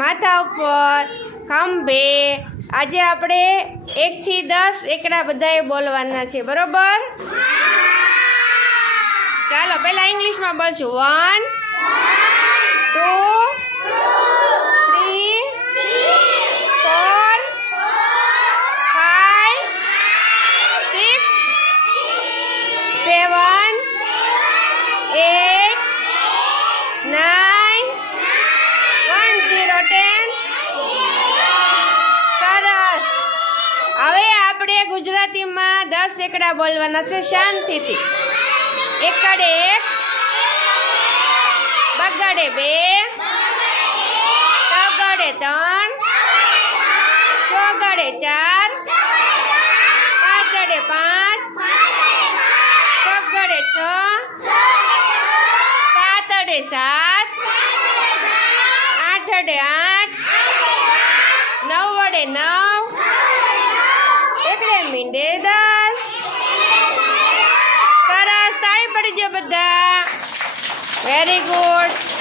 માથા ઉપર, ખંભે. આજે આપણે 1 થી 10 એકડા બધાએ બોલવાના છે, બરોબર? ચાલો પહેલા ઇંગ્લિશમાં બોલશું. 1 2 3 4 5 6 7 8 9 1 0 10. સરસ. હવે આપણે ગુજરાતીમાં 10 એકડા બોલવાના છે શાંતિથી. એકડે 1, બગડે 2, તગડે 3, ચોગડે 4, પાછળે 5, છગડે 6, સાતડે 7, આઠડે 8, નવડે 9, એકડે મીંડે 10. સરસ. તાળી પડી ગયો બધા. Very good.